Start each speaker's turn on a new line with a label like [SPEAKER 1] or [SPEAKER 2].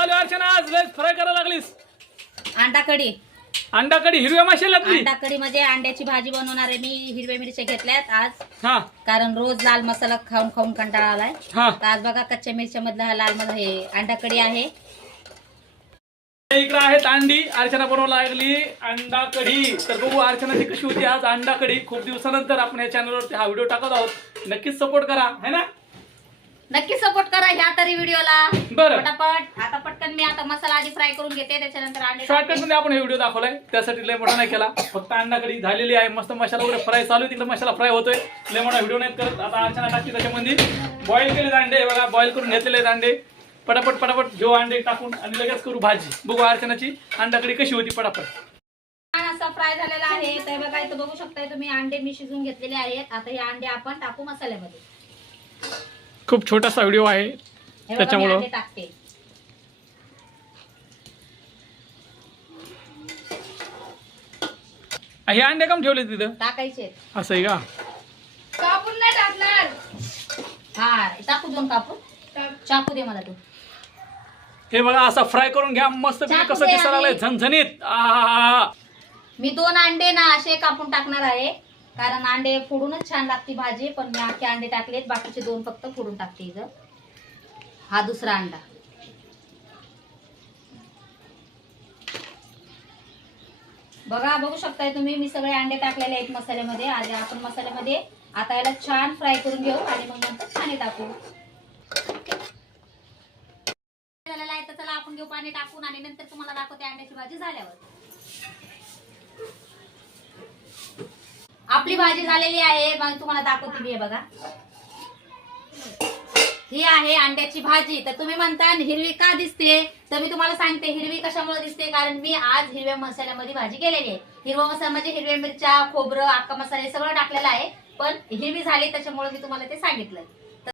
[SPEAKER 1] चालू अर्चना. आज लय फ्राय करायला लागलीस.
[SPEAKER 2] अंडा कढी
[SPEAKER 1] अंडा कढी हिरव्या मसाल्यातली
[SPEAKER 2] अंडा कढी म्हणजे अंड्याची भाजी बनवणार आहे मी. हिरव्या मिरच्या घेतल्यात आज.
[SPEAKER 1] हा.
[SPEAKER 2] कारण रोज लाल मसाला खाऊन खाऊन कंटाळा आलाय.
[SPEAKER 1] हा.
[SPEAKER 2] तर आज बघा कच्च्या मिरच्या मधला हा लाल मसाला हे अंडा कढी आहे
[SPEAKER 1] इकडे आहेत अंडी. अर्चना बनवायला लागली अंडा कढी तर बघू अर्चनाची कशी होती आज अंडा कढी खूप दिवसानंतर आपण या चॅनलवरती हा व्हिडिओ टाकत आहोत. नक्कीच सपोर्ट करा है ना?
[SPEAKER 2] नक्की सपोर्ट करा ह्या तरी व्हिडिओला
[SPEAKER 1] बरं.
[SPEAKER 2] पटापट. आता पटकन मी आता मसाला आधी फ्राय करून घेते त्याच्यानंतर अंडे
[SPEAKER 1] शॉर्टकट. मध्ये आपण हे व्हिडिओ दाखवलाय. त्यासाठी लय मोठा नाही केला. फक्त अंडा कढी झालेली आहे. मस्त मसाला वगैरे फ्राय चालू आहे. तिकडे मसाला फ्राय होतोय. लय मोठा व्हिडिओ नाही करत. आता अर्चना टाकते त्याच्यामध्ये. बॉईल केलेले अंडे. बघा बॉईल करून घेतलेले आहेत अंडे. पटापट पटापट घेऊ अंडे टाकून आणि लगेच करू भाजी. बघू अर्चनाची अंडा कढी कशी होती पटापट.
[SPEAKER 2] छान असा फ्राय झालेला आहे. तर बघा इथं बघू शकताय तुम्ही अंडे मी शिजून घेतलेले आहेत. आता हे अंडे आपण टाकू मसाल्यामध्ये.
[SPEAKER 1] खूप छोटासा व्हिडिओ आहे. त्याच्यामुळं.
[SPEAKER 2] टाकते.
[SPEAKER 1] हे अंडे कम ठेवले तिथं.
[SPEAKER 2] टाकायचे
[SPEAKER 1] असं आहे का?
[SPEAKER 2] कापून नाही टाकणार. हा टाकू दोन कापून. चाकू दे मला तू.
[SPEAKER 1] हे बघा असा फ्राय करून घ्या. मस्त
[SPEAKER 2] चाकू
[SPEAKER 1] कसं
[SPEAKER 2] दे
[SPEAKER 1] दिसायला लागलंय. झणझणीत.
[SPEAKER 2] मी दोन अंडे ना असे कापून टाकणार आहे. कारण अंडे फोडूनच छान लागते भाजी. पण मी अख्खे अंडे टाकलेत. बाकीचे दोन फक्त फोडून टाकते इथं. हा दुसरा अंडा. बघा बघू शकताय तुम्ही मी सगळे अंडे टाकलेले आहेत मसाल्यामध्ये. आज आपण मसाल्यामध्ये आता याला छान फ्राय करून घेऊ आणि मग नंतर पाणी टाकू. झालेला आहे तर चला आपण घेऊ पाणी टाकून आणि नंतर तुम्हाला दाखवते अंड्याची भाजी झाल्यावर. आपली भाजी झालेली आहे. मग तुम्हाला दाखवते मी बघा. ही आहे अंड्याची भाजी. तर तुम्ही म्हणता हिरवी का दिसते? तर मी तुम्हाला सांगते हिरवी कशामुळे दिसते? कारण मी आज हिरव्या मसाल्यामध्ये भाजी केलेली आहे. हिरवा मसाला म्हणजे हिरव्या मिरच्या खोबरं अक्का मसाले सगळं टाकलेलं आहे. पण हिरवी झाली त्याच्यामुळे मी तुम्हाला ते सांगितलं